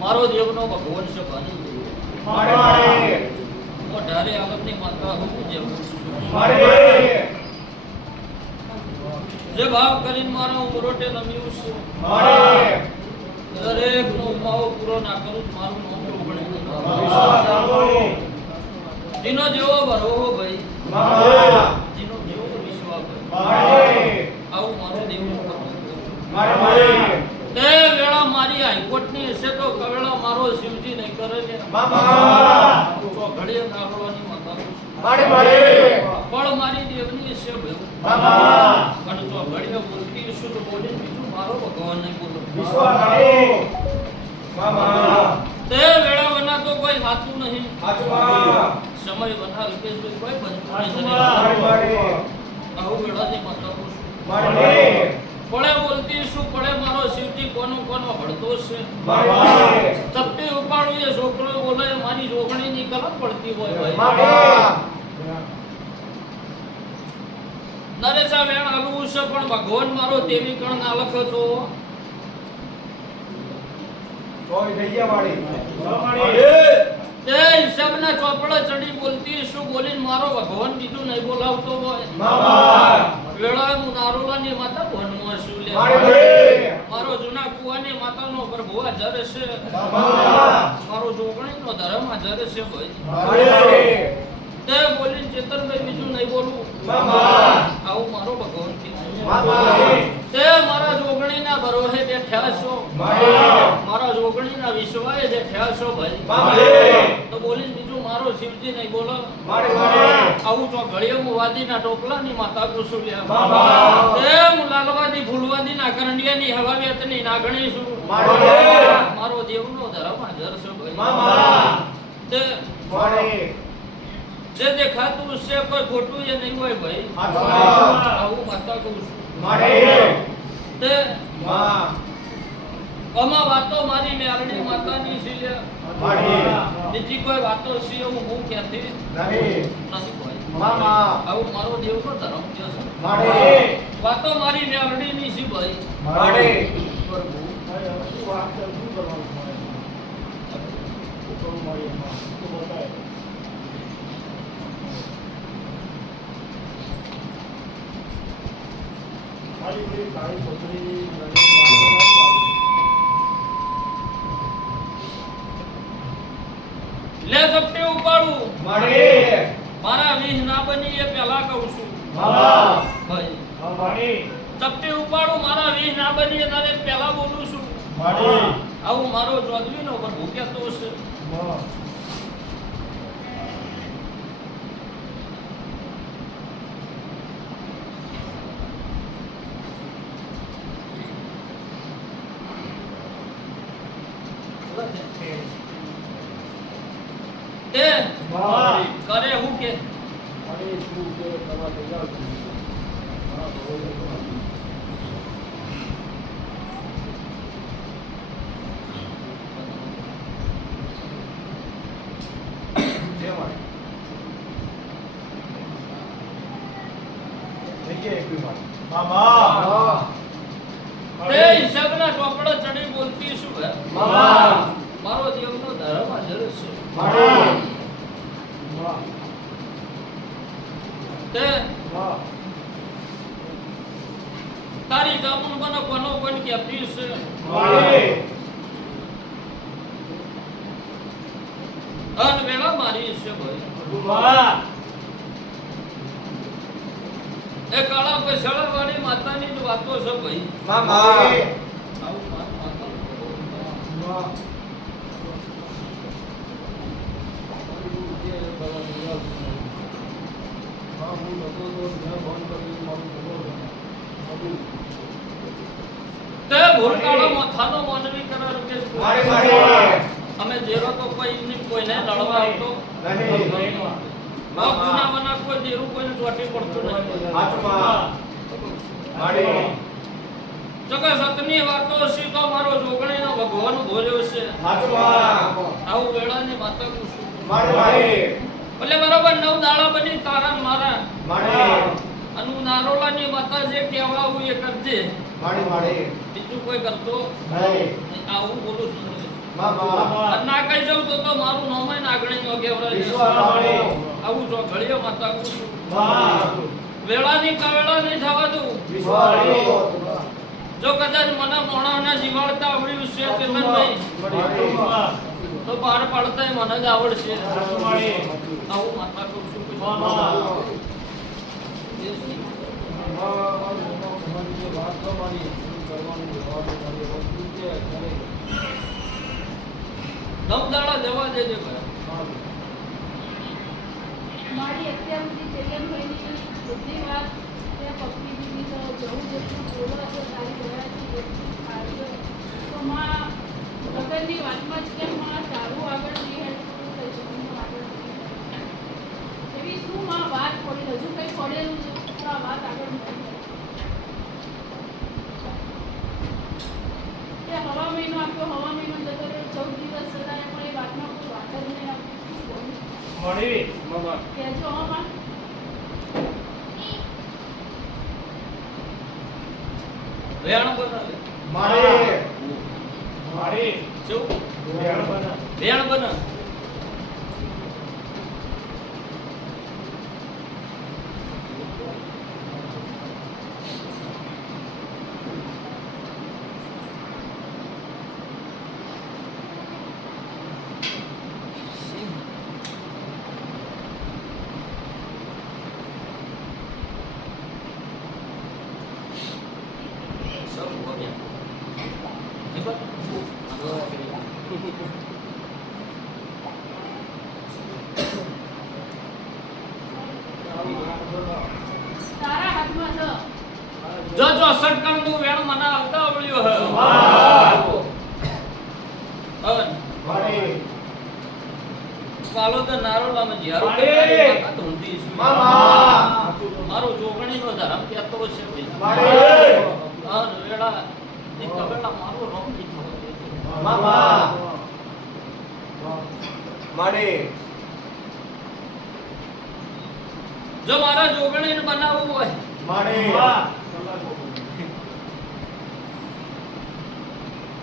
मारो देवनो भगवान से बानी मोटारे आगमनी माता हूँ जे भाव करीन मारो उमरोटे नमियुस दरेक नो उमाओ पूरो ना करूं मारू नाम रोबणे जिनो जेवो भरो हो भाई जिनो जेवो विश्वास आउ मारो देवनो ते वेळा मारी हाईकोर्ट ની હશે તો કવેળા મારો શિવજી નહીં કરે ને બાબા તો ઘડીએ નાગળવાની માતા માડી પણ મારી દેવની છે બાબા પણ તો ઘડીએ મૂર્તિ શું તો બોલે બીજું મારો ભગવાન નહીં બોલો વિશ્વાસ કરો બાબા તે વેળા વના તો કોઈ સાચું નહીં સમય વના રૂપે કોઈ બનતું નહીં માડી આવું વેળાની માતા માડી પડે બોલતી શું પડે મારો શિવજી કોનો કોનો હળતો છે ચપટી ઉપાડું એ છોકરો બોલે મારી જોગણી ની કલમ પડતી હોય ભાઈ નરેશા વેણ આલું છે પણ ભગવાન મારો દેવી કણ ના લખો તો કોઈ થઈ ગયા વાળી તે હિસાબના ચોપડા ચડી બોલતી શું બોલીને મારો ભગવાન બીજું નહીં બોલાવતો હોય વેળા હું નારોલાની માતા ભણવા છું લે મારો જૂના કુવાની માતાનો પ્રભુ હાજર છે મારો જોગણીનો ધર્મ હાજર છે ભાઈ તે બોલીને ચેતનભાઈ બીજું નહીં બોલવું આવું મારો ભગવાન તે મારા જોગણીના ભરોસે બેઠ્યા છો મારા જોગણીના વિશ્વાસે બેઠ્યા છો ભાઈ તો બોલીને બીજું મારો શિવજી નહીં બોલો આવું તો ઘડિયામાં વાદીના ટોપલાની માતા કુસુલ્યા તે હું લાલવાદી ફૂલવાદી ના કરંડિયાની હવાવિયતની નાગણી છું મારો દેવનો ધર્મ હાજર છે ભાઈ તે જે દેખાતું છે કોઈ ખોટું એ નહીં હોય ભાઈ આવું માતા કહું છું તે અમા વાતો મારી મેલડી માતાની છે બીજી કોઈ વાતો છે હું ક્યાંથી નથી ભાઈ આવું મારો દેવનો ધર્મ કે છે વાતો મારી મેલડીની છે ભાઈ લે સપટી ઉપાડું મારા વિહ ના બની એ પહેલા કહું છું ભાઈ સપટી ઉપાડું મારા વિહ ના બની એ તારે પહેલા બોલું છું આવું મારો જોદવીનો પર ભૂખ્યા તો છે તે કરે હું કે તે હિસાબના ચોપડા ચડી બોલતી શું મારો દેવનો ધર્મ હાજર છે તે તારી જામુન બનો કોનો કોણ કે પીસ અન વેળા મારી છે ભાઈ એ કાળા પૈસાળા વાળી માતાની જ વાતો છે ભાઈ આવું માતા તે ભૂલકાળો માથાનો માનવી કરાર કે અમે જેરો તો કોઈને લડવા આવતો નહીં ગુનાવાના કોઈ દેરું કોઈને ચોટી પડતું નહીં જગત સતની વાતો છે તો મારો જોગણીનો ભગવાન બોલ્યો છે આવું વેળાની માતા પૂછું એટલે બરોબર 9 દાડા બની તારા મારા અનુ નારોલાની માતા જે કહેવા આવું એ કરજે બીજું કોઈ કરતો આવું બોલું છું ના કહી જાઉં તો મારું નામ નાગણી નો કહેવાય આવું જો ઘડિયો માતા પૂછું વેળાની કાવેળા નહીં થવા દઉં જો કદાચ મને મોણાના જીવાડતા આવડ્યું છે ચેતનભાઈ તો બહાર પાડતા મને જ આવડશે આવું માતા કહું છું નવદાળા જવા દેજે મારી અત્યાર સુધી ચેતનભાઈની બધી વાત પપ્પી દીદી તો જવું જેટલું બોલો તો તારી ગયાથી તો માં લગ્નની વાતમાં જ કેમ માં તારું આગળ નહીં હેડતું થઈ શકું આગળ એવી શું માં વાત પડી હજુ કંઈ પડેલું છે તો આ વાત આગળ નથી એ હવા મહિનો આપ્યો હવા મહિનો જતો રહ્યો 14 દિવસ થતા પણ એ વાતમાં કોઈ વાત જ નહીં મળી કહેજો હા વેણ બનાવે મારે જો વેણ બના વેણ બના જો 64 નું વેણ મને આવતા આવડ્યું હે માડી પાલો તો નારોલામાં જ્યારો માડી. માતા ધૂંધી છું. મામા મારો જોગણીનો ધર્મ કહેતો છે ભાઈ. માડી અન વેળા એ કબેલા મારો રોમ દીધો. મામા માડી જો મારા જોગણીને બનાવવું હોય માડી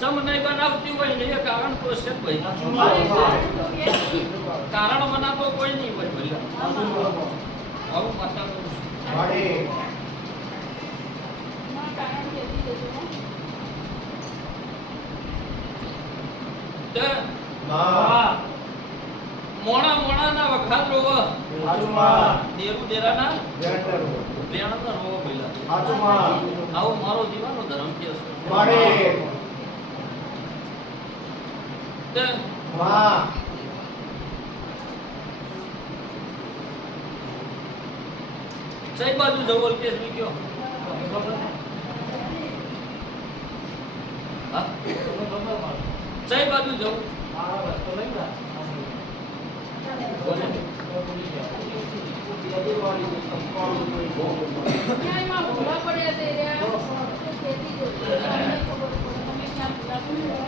ચમ નહીં બનાવતી હોય ને એ કારણ તો છે ભાઈ. કારણ બનાવતો કોઈ નહીં હોય ભાઈ. આવું માતા કહું છું. માડી તે માં મોણા મોણાના વખાણ રોવા હાચુમાં દેરું દેરાના વેન્ડર વેણના રોવા પહેલા. હાચુમાં આવો મારો દીવાનો ધર્મ કે છે. માડી તે માં કઈ બાજુ જવું કેસ મી કયો હા કઈ બાજુ જવું ક્યાંયમાં ભૂલા પડ્યા છે રે. ખેતી જોતી તમને ખબર પડે તમે ક્યાં ભૂલા પડ્યા.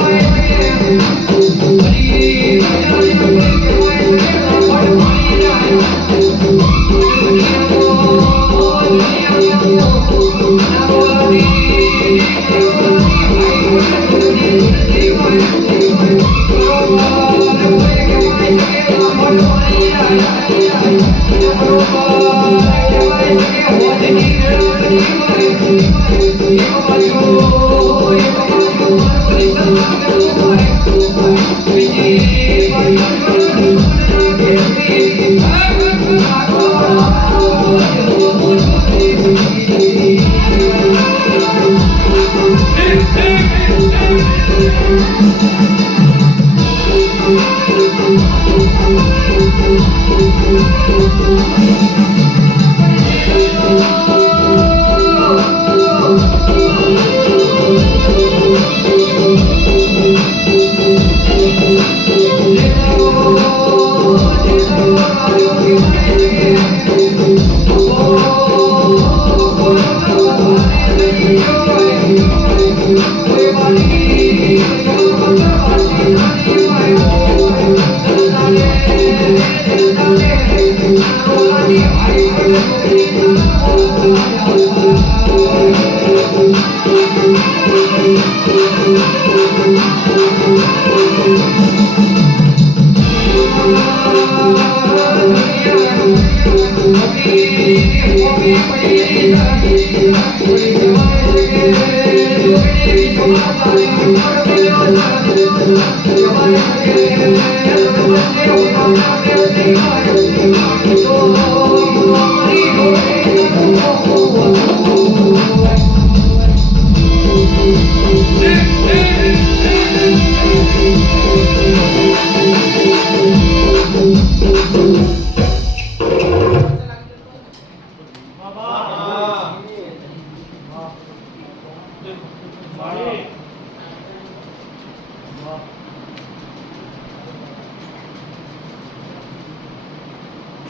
Bye.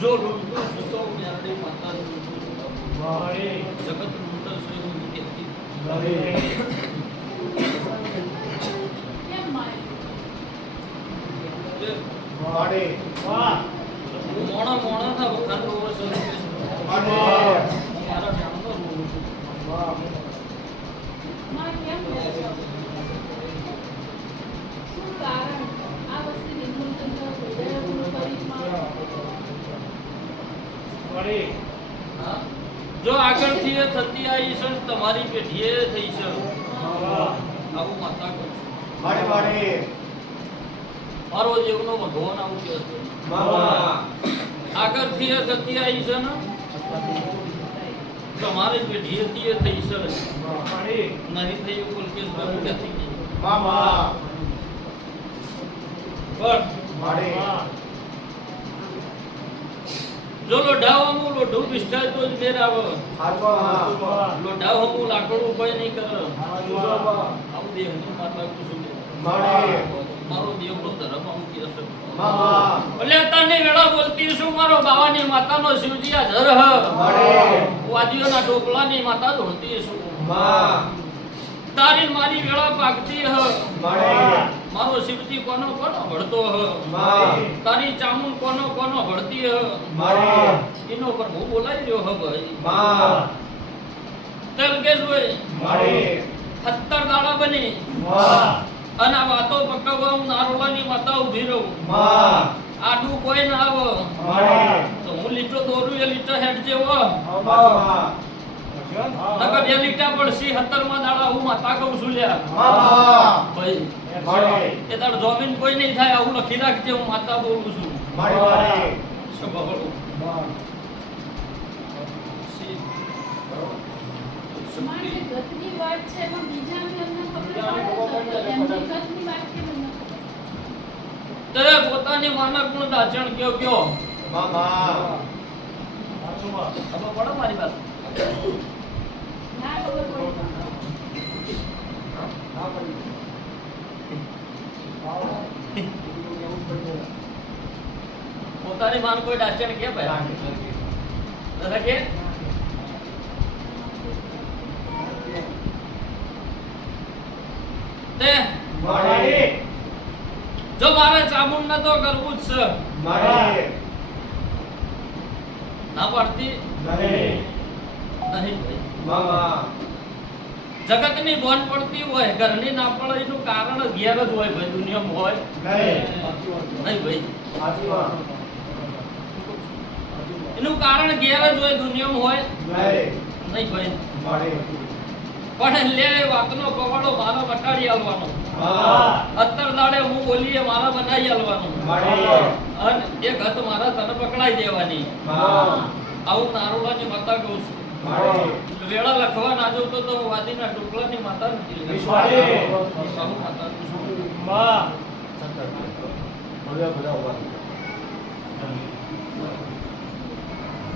જો લૂંટો જતો ન્યારડી માતા જગત લૂંટો છે એવું કહેતી કેમ મારે મોણા મોણા ના વખાણ નો વર્ષ મારા જાણનો માં કેમ કરે છે શું કારણ આ વસ્તુ નિર્મૂલતંત્ર વિદ્યાલય પરિમાં જો આગળથી એ થતી આવી છે તમારી પેઢીએ થઈ છે આવું માતા કહું મારો જેવનો ભગવાન આવું કહે છે આગળથી એ થતી આવી છે ને તમારી પેઢીએથી એ થઈ છે નહીં થઈ એવું મુલકેશભાઈ ક્યાંથી નહીં પણ જો લોઢાવાનું લોઢું વિસ્તાર તો જ મેર આવે લોઢાવાનું લાકડું કોઈ નહીં કરે આવું દેહની માતા કુસુમ મારો દેવ નો ધર્મ આવું કહે છે એટલે અત્યારની વેળા બોલતી છું મારો બાવાની માતાનો શિવજી આ ધર હ વાદીઓના ટોપલાની માતા ધોળતી છું તારી મારી વેળા પાકતી હ મારો શિવજી કોનો કોનો ભળતો હ તારી ચામુંડ કોનો કોનો ભળતી હ એનો પર હું બોલાઈ રહ્યો હ ભાઈ તલ કે જોઈ 70 દાડા બની અને આ વાતો પકવવા હું નારોલાની માતા ઊભી રહું આડું કોઈ ના આવે તો હું લીટો દોરું એ લીટો હેડ જેવો નકર બે લીટા પડસી 70 માં દાડા હું માતા કહું છું લ્યા ભાઈ એ તાર જમીન કોઈ નહીં થાય આવું લખી રાખજે હું માતા બોલું છું માં જે ગતની વાત છે એમાં બીજાને અમને ખબર પડે છે એમની ગતની વાત કેમ અમને ખબર તરે પોતાની માનક નું દાચણ કયો કયો હવે પડો મારી વાત ના ખબર પડે પોતાની માન કોઈ દાચણ કે ભાઈ કે તે જો મારે ચામુંડ ન તો કરવું જ છે ના પાડતી નહીં જગતની બોન પડતી હોય ઘરની ના પડે એનું કારણ ઘેર જ હોય ભાઈ દુનિયામાં હોય નહીં ભાઈ એનું કારણ ઘેર જ હોય દુનિયામાં હોય નહીં ભાઈ પણ લે વાતનો કવાડો મારો બટાડી આલવાનો 70 દાડે હું બોલીએ મારા બનાવી આલવાનો અને એક હત મારા તને પકડાઈ દેવાની આવું નારોડાની માતા કહું છું વેળા લખવા ના જોતો તો વાદીના ટુકડાની માતા નથી વિશ્વાડી. સાહુ માતાનું શું? માં હવે બધા ઉભા.